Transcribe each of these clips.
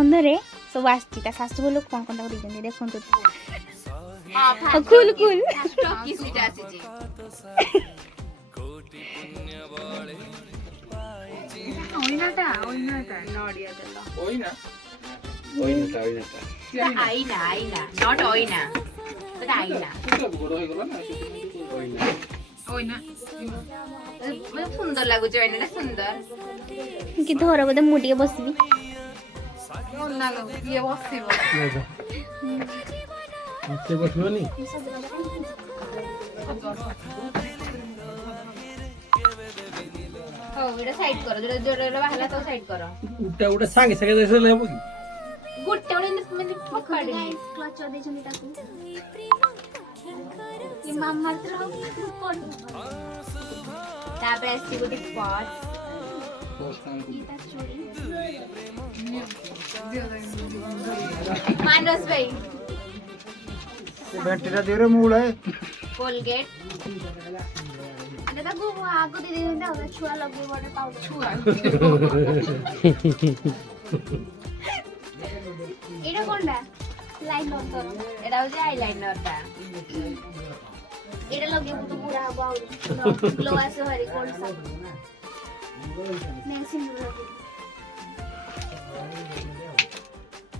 ବନ୍ଧରେ ସବୁ ଆସିଛି ତା ଶାଶୁ ଘର ଲୋକ କଣ କଣ ତାକୁ ଦେଇଛନ୍ତି ଦେଖନ୍ତୁ। କୁଲ କୁଲ ସୁନ୍ଦର ଲାଗୁଛି ସୁନ୍ଦର କି ଧର ବୋଧେ ମୁଁ ଟିକେ ବସିବି। କିଏ ବସିବ ବସିବନି ହଉ ଏଇଟା ସାଇଡ କର ଯୋଉଟା ଯୋଉଟା ବାହାରିଲା ତ ସାଇଡ କର ଗୋଟେ ସାଙ୍ଗେ ସାଙ୍ଗେ ଦେଇଥିଲେ ହେବ କି? ଗୋଟେ ମାନେ ପକାଡି କ୍ଲଚ ଦେଇଛନ୍ତି ତାକୁ କି ମାମା ତ ତାପରେ ଆସିଛି ଗୋଟେ ପର୍ସ ମାନସ ଭାଇ ବ୍ୟାଟେରିଟା ଦିଅରେ ମୁଁ ଉଡ଼ାଏ କୋଲଗେଟ ତାକୁ ଆଗ ଦେଇ ଦେଇଛନ୍ତି ଆଉ ଛୁଆ ଲଗେଇ ଗୋଟେ ପାଉଡର ଛୁଆ ଏଇଟା କଣଟା ଲାଇନର ତର ଏଟା ହଉଛି ଆଇଲାଇନର ଟା ଏଇଟା ଲଗେଇବୁ ତୁ ପୁରା ହବ ଆଉ ଗ୍ଲୋ ଆସିବ ଭାରି ଗୋଲ୍ଡ ସା ନେଇ ସିନ୍ଦୁର ଲଗେଇବୁ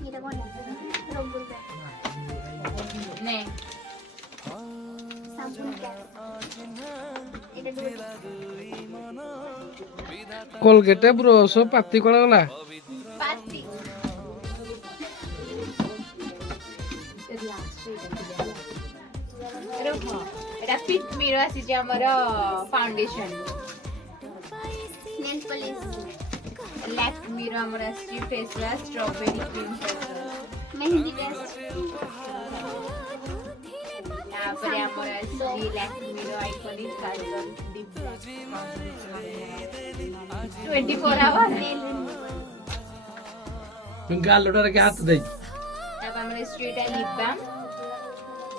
ଏଇଟା କଣଟା ରଙ୍ଗୁଲ ଟା ନେ ସାବୁନ ଟା ଏଇଟା ଦେ କୋଲଗେଟ ବ୍ରଶ ପାତି କଣ ଗଲା ପାତି এটা ফিট মিরো আসিছে আমার ফাউন্ডেশন নেল পলিশ ল্যাক মিরো আমার আসছে face wash strawberry cream mehndi paste তারপরে আমার আসছে ল্যাক মিরো iconic kajal deep 24 hour nail গালটারে কি হাত দেই তারপর আমার স্ট্রিট লিপ বাম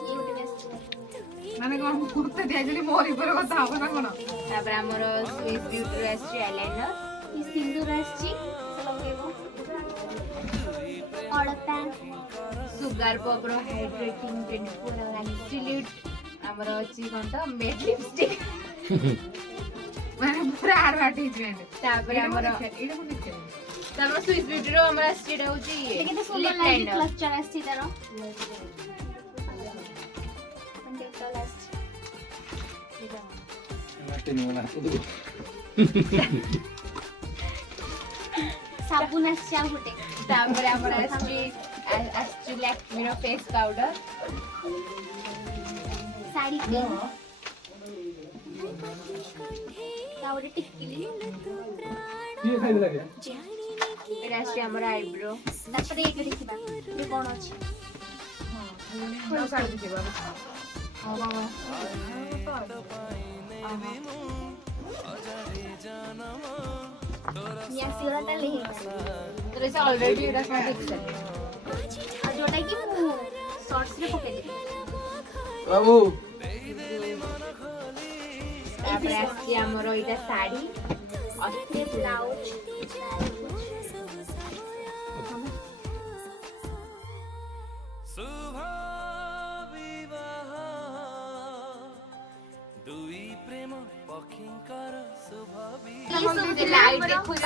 এই ଗୋଟେ পেস্ট মানে কোন কুর্তে দিয়াছিলি মোর উপরে কথা হবে না কোন তারপরে আমার সুইস বিউটি আসছে আইলাইনার এই সিন্দুর আসছি লগেইবো অড়তা সুগার পপর হাইড্রেটিং 24 আওয়ার অ্যাবসলিউট আমার আছে কোন তো মেট লিপস্টিক মানে পুরা অ্যাডভার্টাইজমেন্ট তারপরে আমার এটা কোন দেখতে তারপর সুইস বিউটির আমার আসছে এটা হচ্ছে এটা কিন্তু সুন্দর লাগছে ক্লাচার আসছি তার কন্টেক্টল আসছি সাবুন আসছে আর গোটে তারপরে আমার আসছে ল্যাকমির ফেস পাউডার শাড়ি পিন আর গোটে টিকলি কি খাই লাগে এটা আসছে আমার আইব্রো তারপরে এইটা দেখিবা এটা কোন আছে নাও সাইড দিতে বাবা হ্যাঁ বাবা ইয়া সিরাটা লেহেঙ্গা তোর এসে অলরেডি এটা সব দেখছে আর যেটা কি মু শর্টস রে পকাই দেব বাবু তারপরে আসছে আমার এটা শাড়ি অস্ত্রে ব্লাউজ লাইট দেখুছি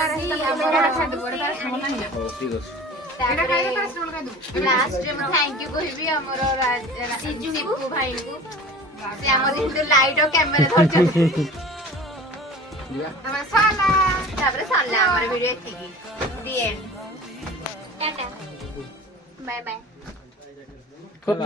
আমার হাত বড় তার সামনে না ঠিক আছে এটা তারপরে খাইলে ফার্স্ট রোল খাইদু লাস্ট রে ମୁଁ থ্যাংক ইউ কইবি আমার সিজু ভাই को ସେ ଆମର ଯେମିତି ଲାଇଟ୍ ଆଉ କ୍ୟାମେରା ଧରିଛନ୍ତି তারপরে সালা ତାପରେ ସରିଲା ଆମର ଭିଡିଓ ଏତିକି দি ଏଣ୍ଡ টাটা বাই বাই কত